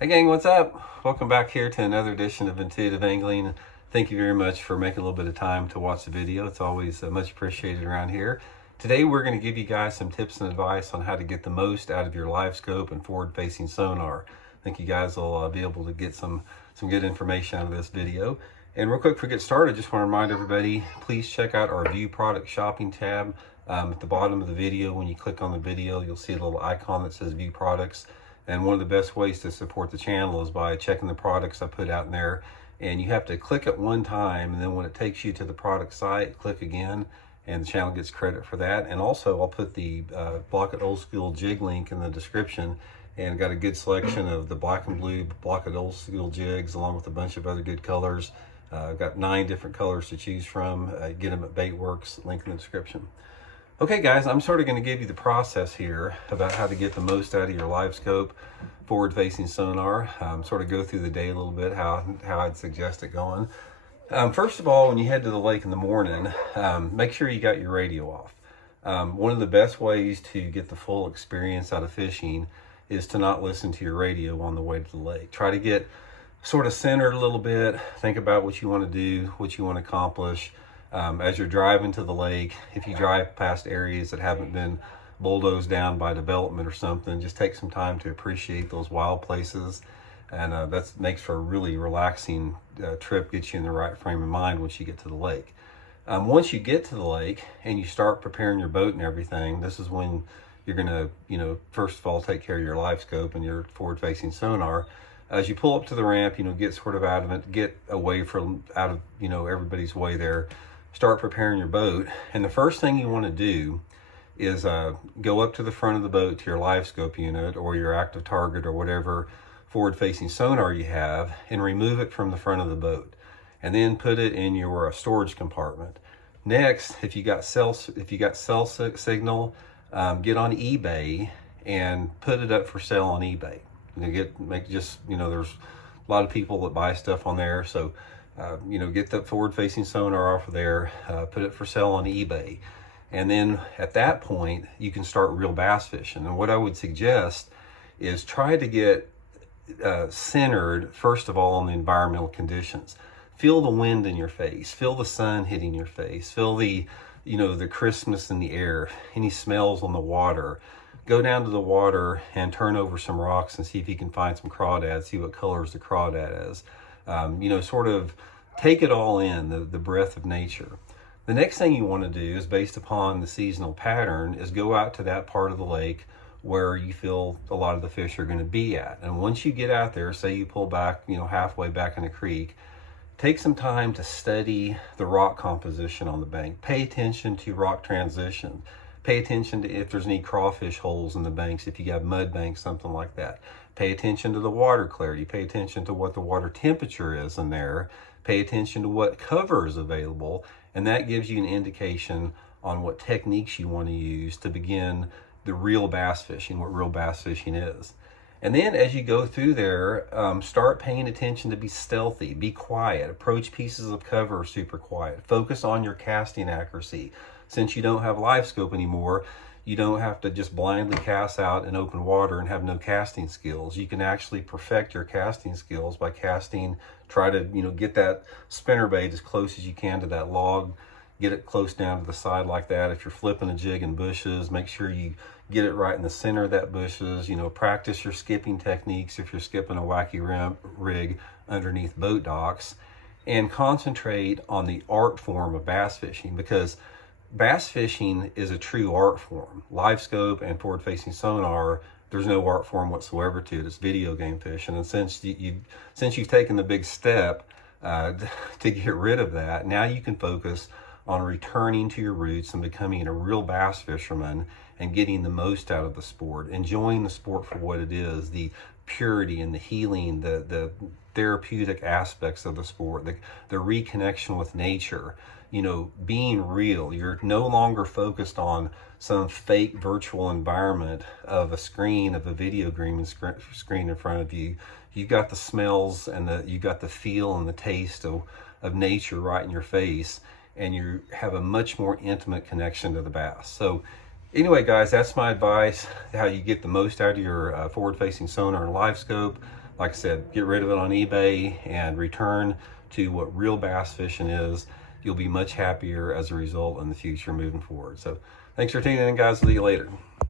Hey gang, what's up? Welcome back here to another edition of Intuitive Angling. Thank you very much for making a little bit of time to watch the video. It's always much appreciated around here. Today we're going to give you guys some tips and advice on how to get the most out of your Livescope and forward-facing sonar. I think you guys will be able to get some good information out of this video. And real quick before we get started, just want to remind everybody, please check out our View Product Shopping tab. At the bottom of the video, when you click on the video, you'll see a little icon that says View Products. And one of the best ways to support the channel is by checking the products I put out in there. And you have to click it one time, and then when it takes you to the product site, click again, and the channel gets credit for that. And also, I'll put the Block It Old School jig link in the description, and got a good selection of the black and blue Block It Old School jigs, along with a bunch of other good colors. I've got 9 different colors to choose from. Get them at Baitworks, link in the description. Okay guys, I'm sort of going to give you the process here about how to get the most out of your Livescope forward-facing sonar. Sort of go through the day a little bit, how I'd suggest it going. First of all, when you head to the lake in the morning, make sure you got your radio off. One of the best ways to get the full experience out of fishing is to not listen to your radio on the way to the lake. Try to get sort of centered a little bit, think about what you want to do, what you want to accomplish. As you're driving to the lake, if you drive past areas that haven't been bulldozed down by development or something, just take some time to appreciate those wild places. And that makes for a really relaxing trip, gets you in the right frame of mind once you get to the lake. Once you get to the lake and you start preparing your boat and everything, this is when you're gonna, first of all, take care of your Livescope and your forward-facing sonar. As you pull up to the ramp, get sort of out of it, get away from out of everybody's way there. Start preparing your boat, and the first thing you want to do is go up to the front of the boat to your Livescope unit or your active target or whatever forward-facing sonar you have, and remove it from the front of the boat, and then put it in your storage compartment. Next, if you got cell signal, get on eBay and put it up for sale on eBay. There's a lot of people that buy stuff on there, so get that forward-facing sonar off of there, put it for sale on eBay. And then at that point, you can start real bass fishing. And what I would suggest is try to get centered, first of all, on the environmental conditions. Feel the wind in your face, feel the sun hitting your face, feel the crispness in the air, any smells on the water. Go down to the water and turn over some rocks and see if you can find some crawdads, see what colors the crawdad is. Sort of take it all in, the breath of nature. The next thing you want to do is, based upon the seasonal pattern, is go out to that part of the lake where you feel a lot of the fish are going to be at. And once you get out there, say you pull back, halfway back in the creek, take some time to study the rock composition on the bank. Pay attention to rock transition. Pay attention to if there's any crawfish holes in the banks, if you have mud banks, something like that. Pay attention to the water clarity. Pay attention to what the water temperature is in there. Pay attention to what cover is available. And that gives you an indication on what techniques you want to use to begin the real bass fishing, what real bass fishing is. And then as you go through there, start paying attention to be stealthy, be quiet, approach pieces of cover super quiet, focus on your casting accuracy. Since you don't have Livescope anymore, you don't have to just blindly cast out in open water and have no casting skills. You can actually perfect your casting skills by casting, try to, get that spinnerbait as close as you can to that log, get it close down to the side like that. If you're flipping a jig in bushes, make sure you get it right in the center of that bushes. Practice your skipping techniques if you're skipping a wacky rig underneath boat docks, and concentrate on the art form of bass fishing, because bass fishing is a true art form. Livescope and forward-facing sonar, there's no art form whatsoever to it. It's video game fishing. And since you've taken the big step to get rid of that, now you can focus on returning to your roots and becoming a real bass fisherman and getting the most out of the sport, enjoying the sport for what it is, the purity and the healing, the therapeutic aspects of the sport, the reconnection with nature. Being real. You're no longer focused on some fake virtual environment of a screen, of a video screen in front of you. You've got the smells and you got the feel and the taste of nature right in your face, and you have a much more intimate connection to the bass. So anyway, guys, that's my advice, how you get the most out of your forward-facing sonar and Livescope. like I said, get rid of it on eBay and return to what real bass fishing is. You'll be much happier as a result in the future moving forward. So thanks for tuning in, guys. See you later.